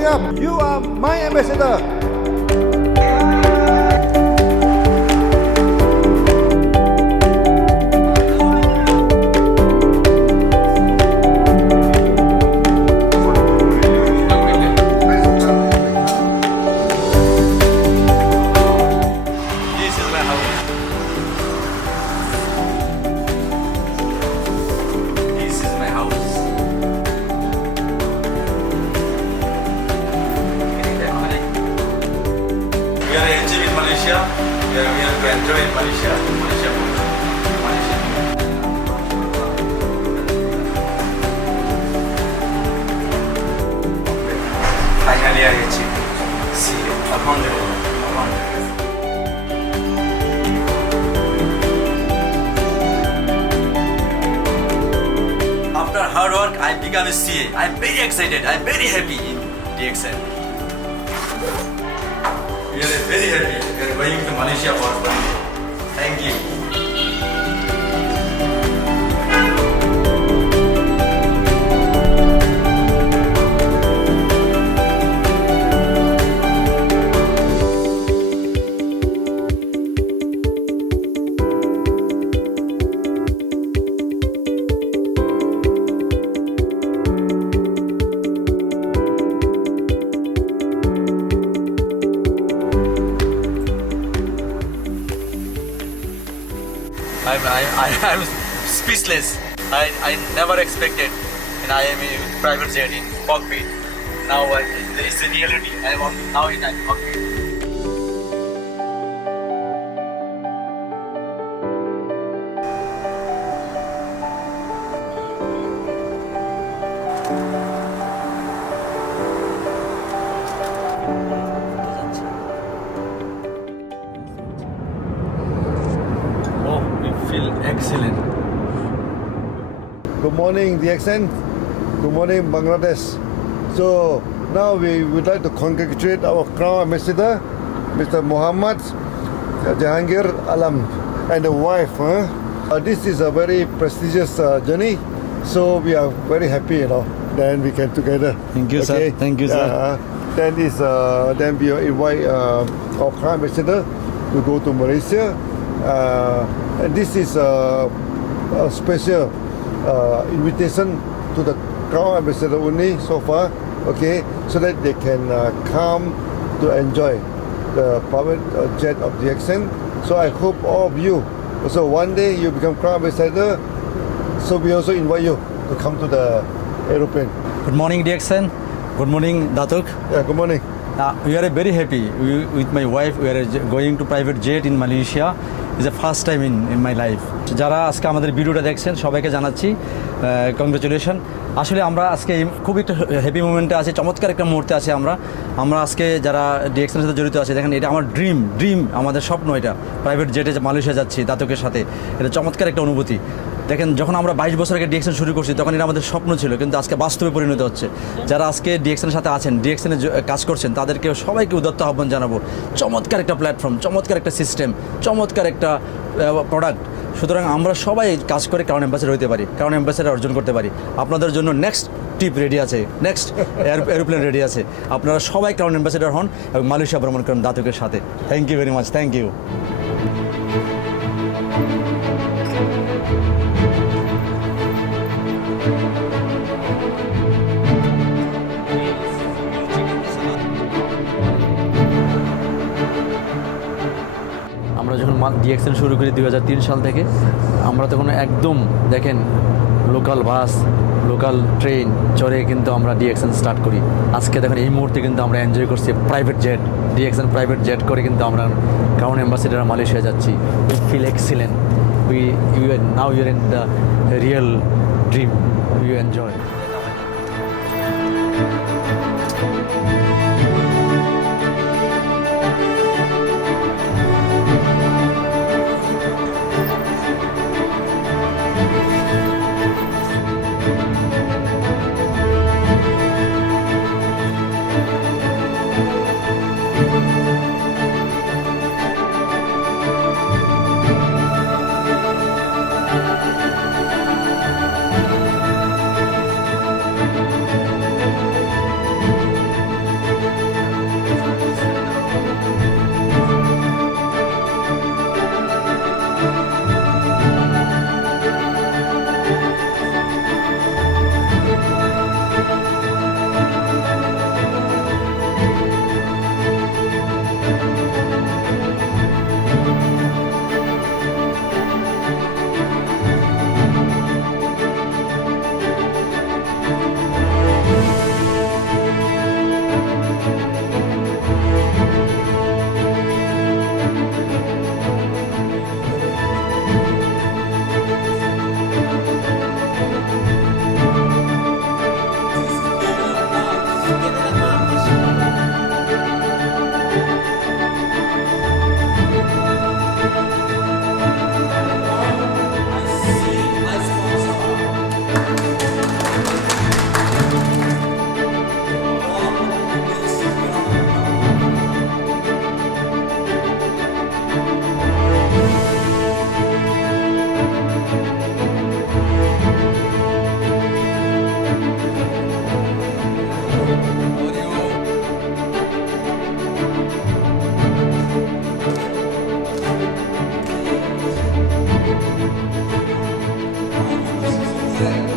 Hurry up. You are my ambassador. This is my house. This is my house. We are enjoying in Malaysia. We are going to enjoy in Malaysia. Malaysia. Finally, I achieved. See you. Alhamdulillah. Alhamdulillah. After hard work, I become a CA. I'm very excited. I'm very happy in DXN. We are very happy. We are going to Malaysia for one day. Thank you. I'm speechless. I never expected, and I am in private jet in cockpit. Now there is a reality. I am now in a cockpit. Oh, we feel excellent. Good morning, DXN. Good morning, Bangladesh. So now we would like to congratulate our Crown Ambassador, Mr. Muhammad Jahangir Alam, and the wife. This is a very prestigious journey, so we are very happy, Then we can together. Thank you, sir. Thank you, sir. Then we invite our Crown Ambassador to go to Malaysia. And this is a special invitation to the Crown Ambassador only so far, so that they can come to enjoy the private jet of DXN. So I hope all of you, also one day you become Crown Ambassador, so we also invite you to come to the aeroplane. Good morning, DXN. Good morning, Datuk. Yeah, good morning. We are very happy. With my wife, we are going to private jet in Malaysia. It's the first time in my life. যারা আজকে আমাদের ভিডিওটা দেখছেন সবাইকে জানাচ্ছি কংগ্রেচুলেশন। আসলে আমরা আজকে খুব একটা হ্যাপি মোমেন্টে আছি, চমৎকার একটা মুহূর্তে আছি আমরা আজকে যারা ডিএক্সএনের সাথে জড়িত আছে, দেখেন এটা আমার ড্রিম আমাদের স্বপ্ন, এটা প্রাইভেট জেটে মালয়েশিয়া যাচ্ছি দাতকের সাথে, এটা চমৎকার একটা অনুভূতি। দেখেন যখন আমরা 22 বছর আগে ডিএক্সএন শুরু করছি তখন এটা আমাদের স্বপ্ন ছিল, কিন্তু আজকে বাস্তবে পরিণত হচ্ছে। যারা আজকে ডিএক্সএনের সাথে আছেন, ডিএক্সএনে কাজ করছেন, তাদেরকে সবাইকে উদাত্ত আহ্বান জানাবো। চমৎকার একটা প্ল্যাটফর্ম, চমৎকার একটা সিস্টেম, চমৎকার একটা প্রোডাক্ট। সুতরাং আমরা সবাই কাজ করে ক্রাউন অ্যাম্বাসেডর হতে পারি, ক্রাউন অ্যাম্বাসেডর অর্জন করতে পারি। আপনাদের জন্য নেক্সট ট্রিপ রেডি আছে, নেক্সট এরোপ্লেন রেডি আছে। আপনারা সবাই ক্রাউন অ্যাম্বাসেডর হন এবং মালয়েশিয়া ভ্রমণ করেন দাতকের সাথে। Thank you very much, thank you. আমরা যখন ডিএক্সএন শুরু করি 2003 সাল থেকে, আমরা তখন একদম দেখেন লোকাল বাস, লোকাল ট্রেন চড়ে কিন্তু আমরা ডিএক্সএন স্টার্ট করি। আজকে দেখেন এই মুহূর্তে কিন্তু আমরা এনজয় করছি private jet, DXN private jet করে কিন্তু আমরা ক্রাউন অ্যাম্বাসেডর মালয়েশিয়া যাচ্ছি। We feel excellent. Now you are in the real dream, you enjoy. Thank